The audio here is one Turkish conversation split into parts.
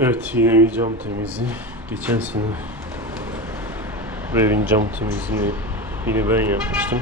Evet yine bir cam temizliği. Geçen sene bu evin cam temizliğini yine ben yapmıştım.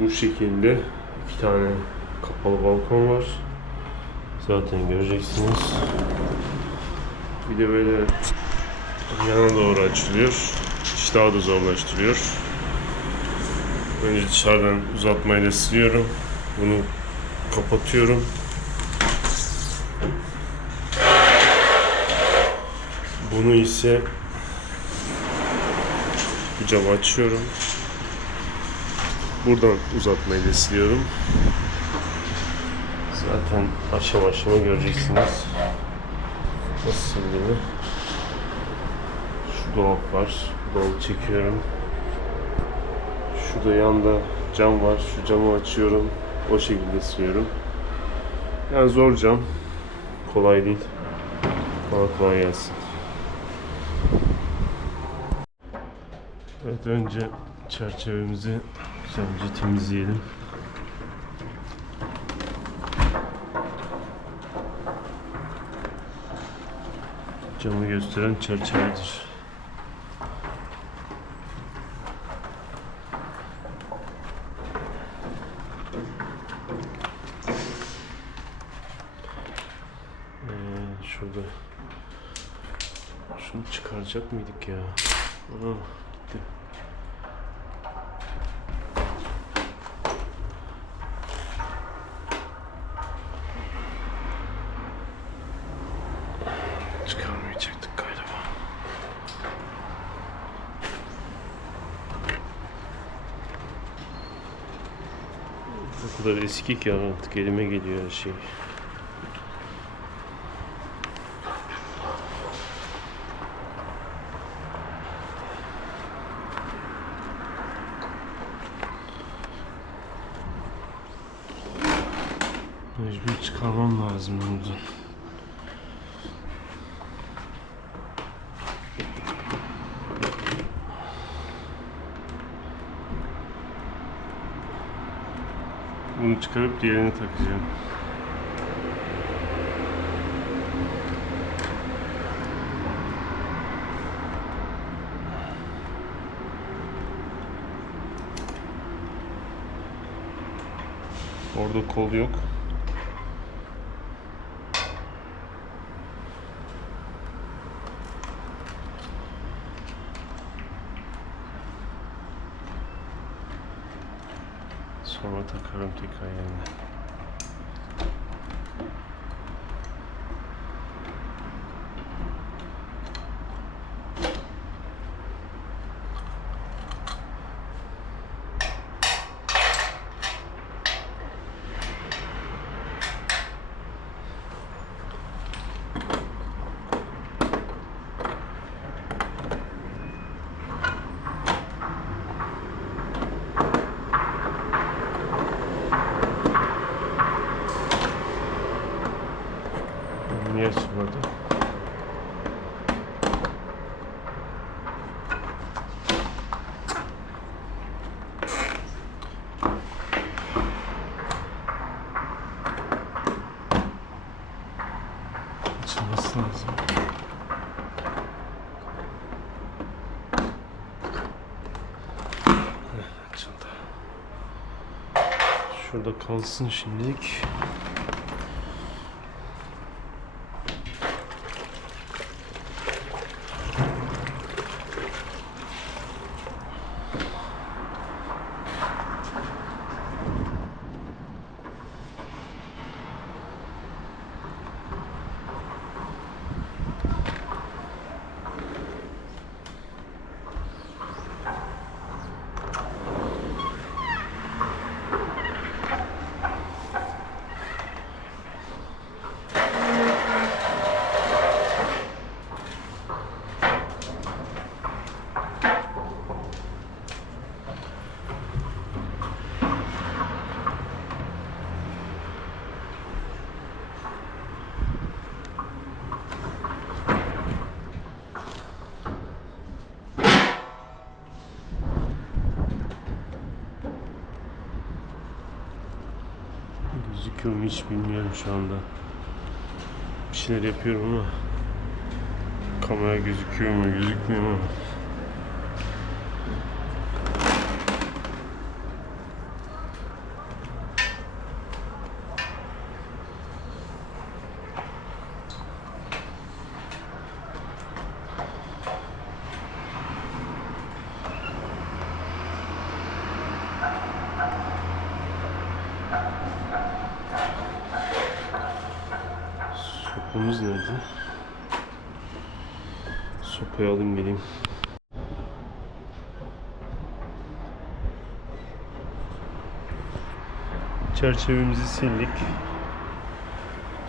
Bu şekilde iki tane kapalı balkon var. Zaten göreceksiniz. Bir de böyle yana doğru açılıyor. İş daha da zorlaştırıyor. Önce dışarıdan uzatmayla siliyorum. Bunu kapatıyorum. Bunu ise bu açıyorum. Buradan uzatmayla siliyorum. Zaten aşama aşama göreceksiniz. Nasıl sildiğimi. Şu dolap var. Dolabı çekiyorum. Şurada yanda cam var. Şu camı açıyorum. O şekilde siliyorum. Yani zor cam. Kolay değil. Bana kolay gelsin. Evet önce çerçevemizi güzelce temizleyelim. Camı gösteren çerçevedir. Ee, şurada şunu çıkaracak mıydık ya? Aa, gitti. Çıkarmayacaktık galiba. O kadar eski ki artık elime geliyor her şey. Mecbur çıkarmam lazım buradan. Çıkarıp diğerini takacağım. Orada kol yok. Sonra takarım tekrar yerine. Kalsın şimdilik. Mu hiç bilmiyorum şu anda. Bir şeyler yapıyorum ama kamera gözüküyor mu gözükmüyor mu? Sopamız nerede? Sopayı alayım geleyim. Çerçevemizi sildik.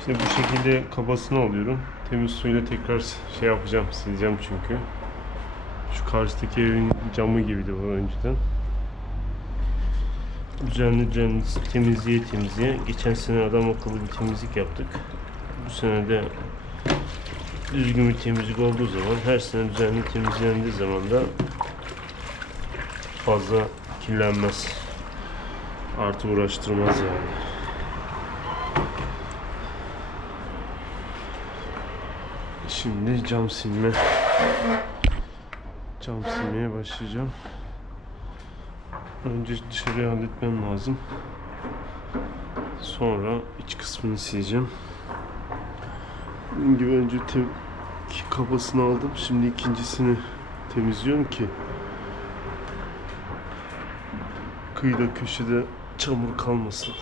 Şimdi bu şekilde kabasını alıyorum. Temiz suyla tekrar şey yapacağım, sileceğim çünkü. Şu karşıdaki evin camı gibiydi bu önceden. Düzenli düzenli temizliğe temizliğe. Geçen sene adam akıllı bir temizlik yaptık. Bu sene de düzgün bir temizlik olduğu zaman, her sene düzenli temizlendiği zaman da fazla kirlenmez. Artı uğraştırmaz yani. Şimdi cam silme. Cam silmeye başlayacağım. Önce dışarıya halletmem lazım. Sonra iç kısmını sileceğim. Dediğim gibi önce tem iki kabasını aldım. Şimdi ikincisini temizliyorum ki kıyıda köşede çamur kalmasın.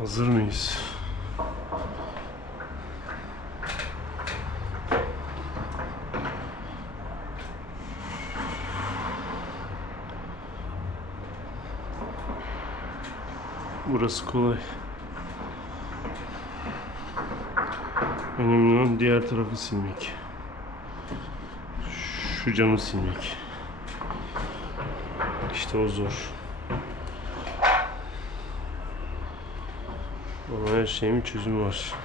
Hazır mıyız? Burası kolay. Önemli olan diğer tarafı silmek. Şu camı silmek. İşte o zor. Ama her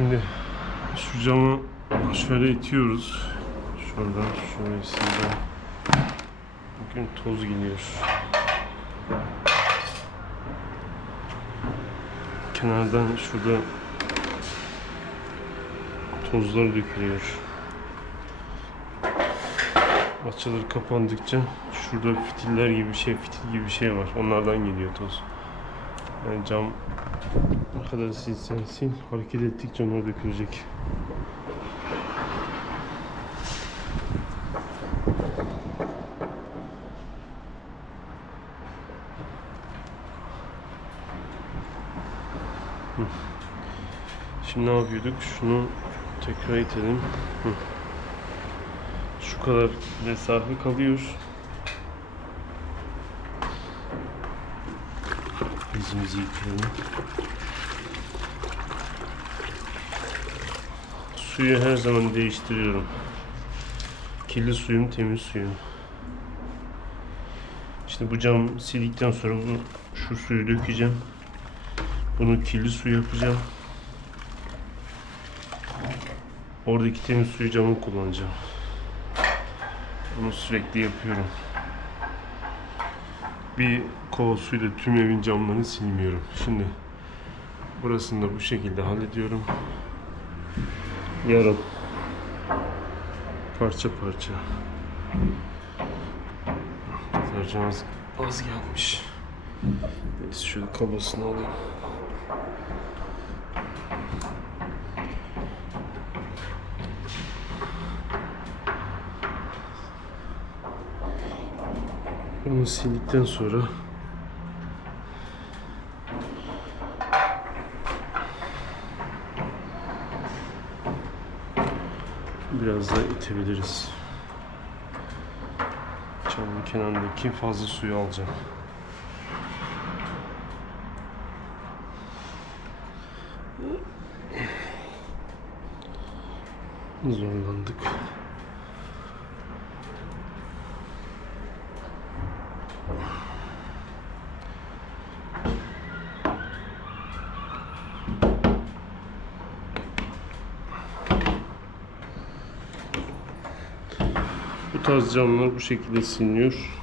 Şimdi şu camı şöyle itiyoruz. Şuradan şurasından. Bugün toz geliyor. Kenardan şurada tozlar dökülüyor. Açılır kapandıkça şurada fitiller gibi bir şey, fitil gibi bir şey var. Onlardan geliyor toz. Yani cam kadar silsen sil, hareket ettikçe onlar dökülecek. Şimdi ne yapıyorduk? Şunu tekrar itelim. Şu kadar mesafe kalıyor. Yüzümüzü yıkayalım. Suyu her zaman değiştiriyorum. Kirli suyum, temiz suyum. İşte bu cam sildikten sonra bu şu suyu dökeceğim. Bunu kirli su yapacağım. Oradaki temiz suyu camı kullanacağım. Bunu sürekli yapıyorum. Bir kova suyla tüm evin camlarını silmiyorum. Şimdi Burasını da bu şekilde hallediyorum. Yarın parça parça. Deterjan az, az gelmiş. Neyse şöyle kabasını alayım. Bunu sildikten sonra biraz daha itebiliriz. Camın kenarındaki fazla suyu alacağım. Zorlandık. Bu tarz camlar bu şekilde siliniyor.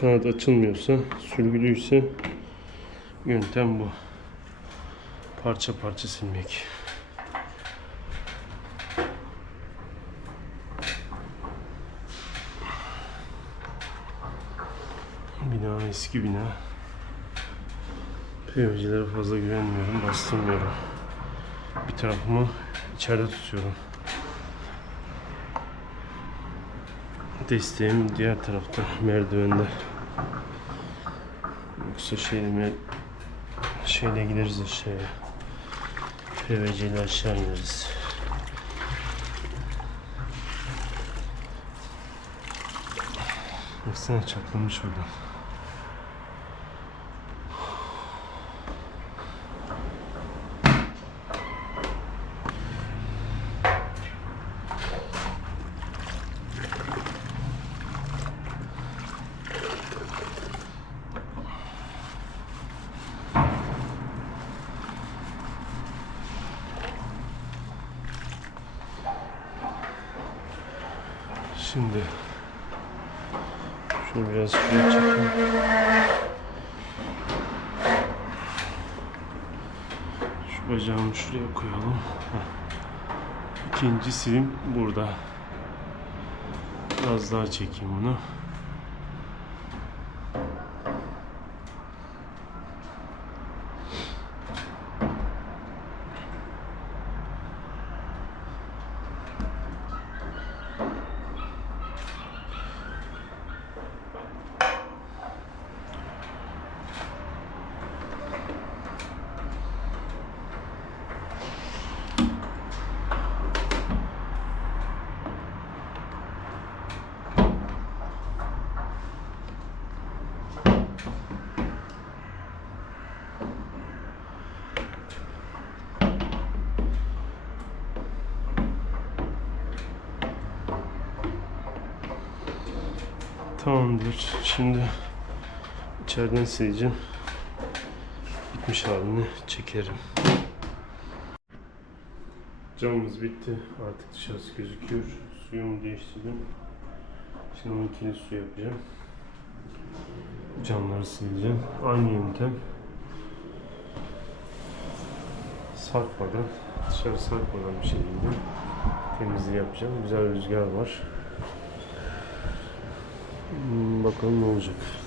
Kanat açılmıyorsa, sürgülüyse yöntem bu. Parça parça silmek. Bina eski bina. PVC'lere fazla güvenmiyorum, bastırmıyorum. Bir tarafımı içeride tutuyorum. Desteğim diğer tarafta merdivende. Yoksa şeyle, şeyle gideriz aşağıya. PVC ile aşağı ineriz. Baksana çatlamış oradan. Şimdi şunu biraz şuraya çekeyim. Şu bacağımı şuraya koyalım. İkinci silim burada. Biraz daha çekeyim bunu. Tamamdır. Şimdi içeriden sileceğim. Bitmiş halini çekerim. Camımız bitti. Artık dışarısı gözüküyor. Suyumu değiştirdim. Şimdi 12'li su yapacağım. Camları sileceğim. Aynı yöntem. Sarkmadan, dışarı sarkmadan bir şekilde temizliği yapacağım. Güzel rüzgar var. Hmm, Bakalım ne olacak.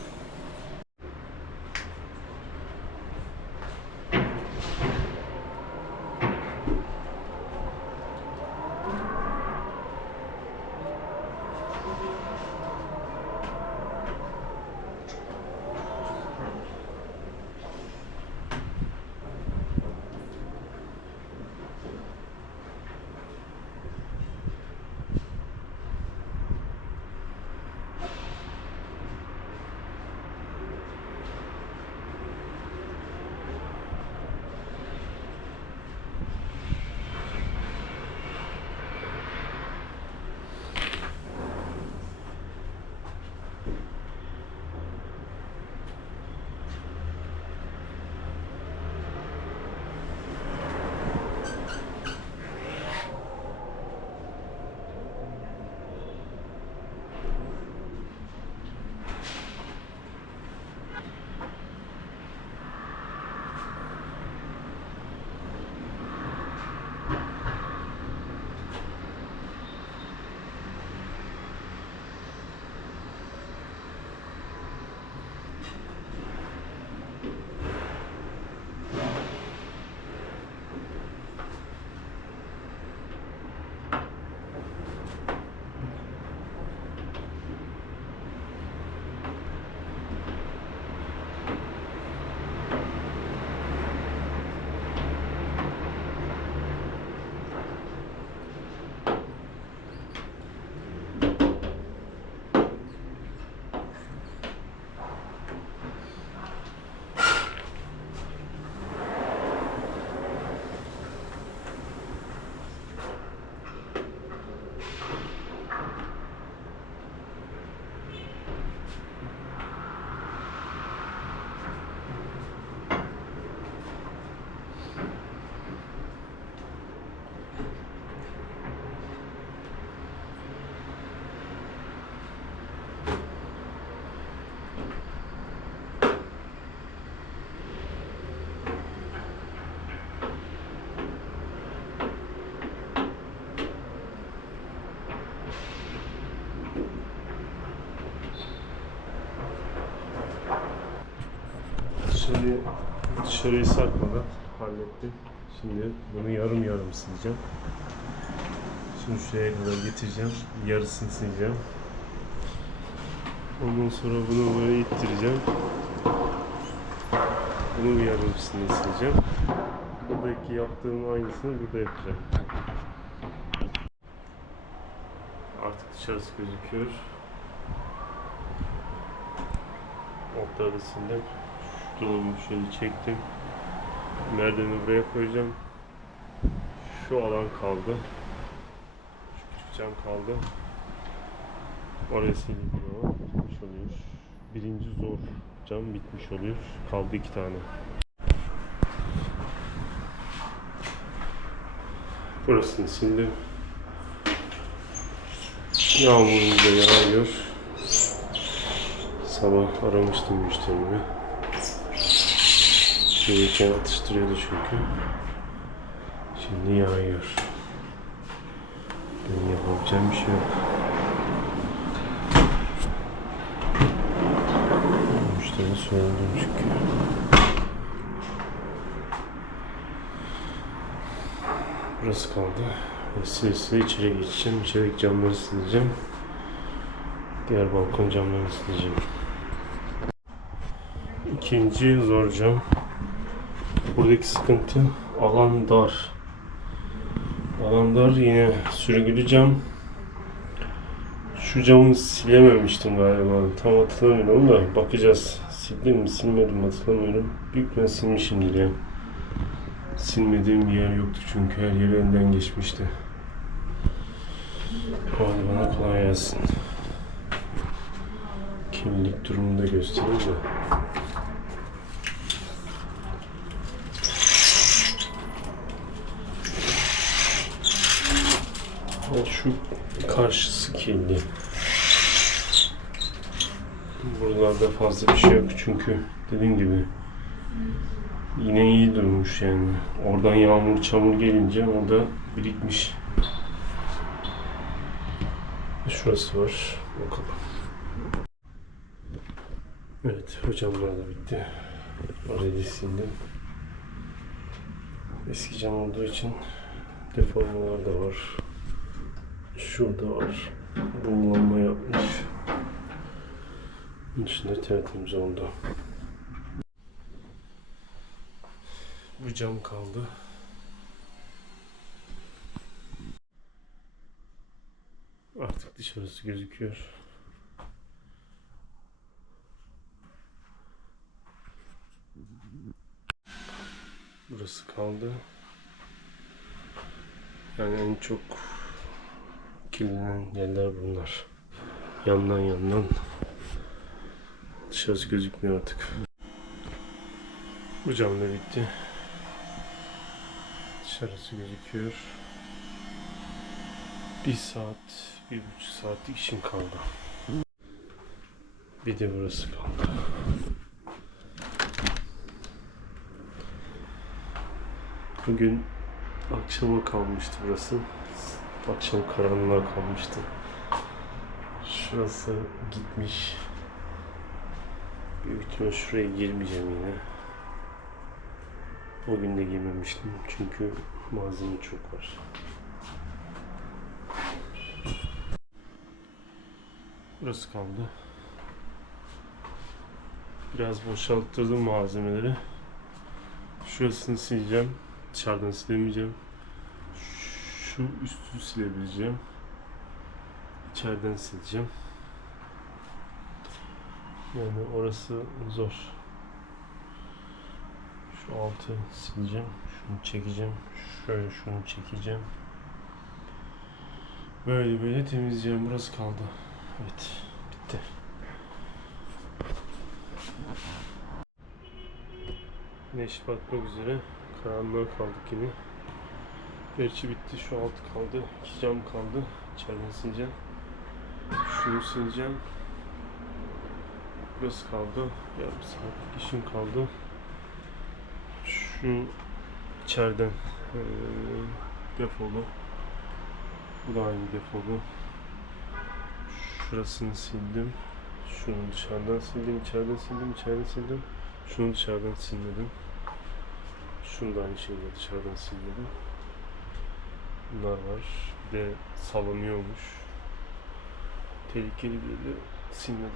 Dışarıyı, dışarıyı sarkmadan hallettim. Şimdi bunu yarım yarım sileceğim. Şimdi şuraya kadar getireceğim. Yarısını sileceğim. Ondan sonra bunu böyle ittireceğim. Bunu yarımsını sileceğim. Buradaki yaptığım aynısını burada yapacağım. Artık dışarısı gözüküyor. Altları da sildim. Şu dolabı şöyle çektim. Merdiveni buraya koyacağım. Şu alan kaldı. Şu küçük cam kaldı. Oraya. Bitmiş oluyor. Birinci zor cam bitmiş oluyor. Kaldı iki tane. Burasını sildim. Yağmur da yağıyor. Sabah aramıştım müşterimi. Gelirken atıştırıyordu çünkü. Şimdi yağıyor. Benim yapabileceğim bir şey yok. Müşteri sorundum çünkü. Burası kaldı. Sile sile içeri geçeceğim. İçerideki camları sileceğim. Diğer balkon camlarını sileceğim. İkinci zor cam. Buradaki sıkıntı alan dar. Alan dar yine sürgülü cam. Şu camı silememiştim galiba. Tam hatırlamıyorum da bakacağız. Sildim mi silmedim hatırlamıyorum. Büyük ihtimalle silmişimdir ya. Silmediğim bir yer yoktu çünkü her yeri önden geçmişti. Hadi bana kolay gelsin. Kirlilik durumunu da göstereyim de. Evet, şu karşısı kirli. Buralarda fazla bir şey yok çünkü dediğim gibi yine iyi durmuş yani. Oradan yağmur çamur gelince orada birikmiş. Şurası var. Bakalım. Evet hocamlar da bitti. Orayı sildim. Eski cam olduğu için deformalar da var. Şurada var. Buğulanma yapmış. İçinde tertemiz oldu. Bu cam kaldı. Artık dışarısı gözüküyor. Burası kaldı. Yani en çok kirlenen yerler bunlar. Yandan yandan dışarısı gözükmüyor artık. Bu cam da bitti. Dışarısı gözüküyor. Bir saat, bir buçuk saatlik işim kaldı. Bir de burası kaldı. Bugün akşama kalmıştı burası. Akşam karanlığa kalmıştı. Şurası gitmiş. Büyük ihtimal şuraya girmeyeceğim yine. Bugün de girmemiştim çünkü malzeme çok var. Burası kaldı. Biraz boşalttırdım malzemeleri. Şurasını sileceğim. Dışarıdan silemeyeceğim. Şu üstü silebileceğim. İçeriden sileceğim. Yani orası zor. Şu altı sileceğim. Şunu çekeceğim. Şöyle şunu çekeceğim. Böyle böyle temizleyeceğim. Burası kaldı. Evet. Bitti. Güneş batmak üzere. Karanlığa kaldık yine. Gerçi bitti. Şu alt kaldı. İki cam kaldı. İçeriden sileceğim. Şunu sileceğim. Burası kaldı. Yarım saatlik işim kaldı. Şu içeriden eee, defolu. Bu da aynı defolu. Şurasını sildim. Şunu dışarıdan sildim, içeriden sildim, içeriden sildim. Şunu dışarıdan sildim. Şunu da aynı şekilde dışarıdan sildim. Bunlar var. Bir de sallanıyormuş. Tehlikeli diye de silmedim.